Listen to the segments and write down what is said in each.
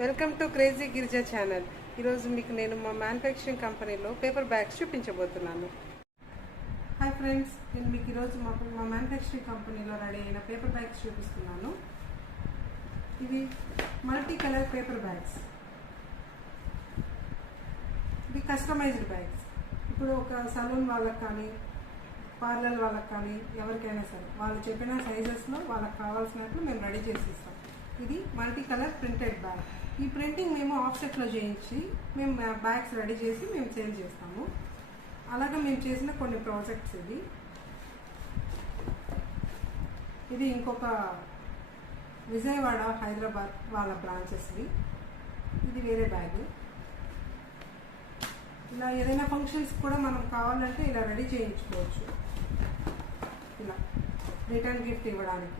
Welcome to crazy Girija channel. ఈరోజు మీకు నేను మా మ్యానుఫ్యాక్చరింగ్ కంపెనీలో పేపర్ బ్యాగ్స్ చూపించబోతున్నాను. హాయ్ ఫ్రెండ్స్, నేను మీకు ఈరోజు మా మ్యానుఫ్యాక్చరింగ్ కంపెనీలో రెడీ అయిన పేపర్ బ్యాగ్స్ చూపిస్తున్నాను. ఇవి మల్టీ కలర్ పేపర్ బ్యాగ్స్. ఇవి కస్టమైజ్డ్ బ్యాగ్స్. ఇప్పుడు ఒక సలూన్ వాళ్ళకి కానీ, పార్లర్ వాళ్ళకి కానీ, ఎవరికైనా సరే వాళ్ళు చెప్పిన సైజెస్లో వాళ్ళకి కావాల్సినట్లు మేము రెడీ చేసి ఇస్తాం. ఇది మల్టీ కలర్ ప్రింటెడ్ బ్యాగ్. ఈ ప్రింటింగ్ మేము ఆఫ్సెట్లో చేయించి మేము బ్యాగ్స్ రెడీ చేసి మేము సేల్ చేస్తాము. అలాగే మేము చేసిన కొన్ని ప్రాజెక్ట్స్. ఇది ఇంకొక విజయవాడ, హైదరాబాద్ వాళ్ళ బ్రాంచెస్వి. ఇది వేరే బ్యాగ్. ఇలా ఏదైనా ఫంక్షన్స్ కూడా మనం కావాలంటే ఇలా రెడీ చేయించుకోవచ్చు. ఇలా రిటర్న్ గిఫ్ట్ ఇవ్వడానికి.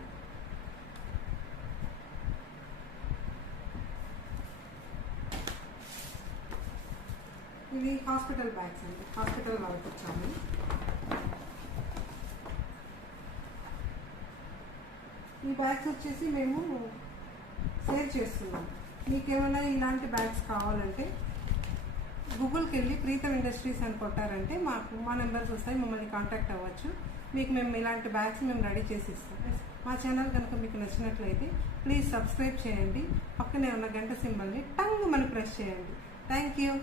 ఇవి హాస్పిటల్ బ్యాగ్స్ అండి. హాస్పిటల్ వాళ్ళకి వచ్చాము. ఈ బ్యాగ్స్ వచ్చేసి మేము సేల్ చేస్తున్నాం. మీకేమైనా ఇలాంటి బ్యాగ్స్ కావాలంటే గూగుల్కి వెళ్ళి ప్రీతం ఇండస్ట్రీస్ అని కొట్టారంటే మా నెంబర్స్ వస్తాయి, మమ్మల్ని కాంటాక్ట్ అవ్వచ్చు. మీకు మేము ఇలాంటి బ్యాగ్స్ మేము రెడీ చేసి ఇస్తాం. మా ఛానల్ కనుక మీకు నచ్చినట్లయితే ప్లీజ్ సబ్స్క్రైబ్ చేయండి. పక్కనే ఉన్న గంట సింబల్ని టంగ్ మని ప్రెస్ చేయండి. Thank you.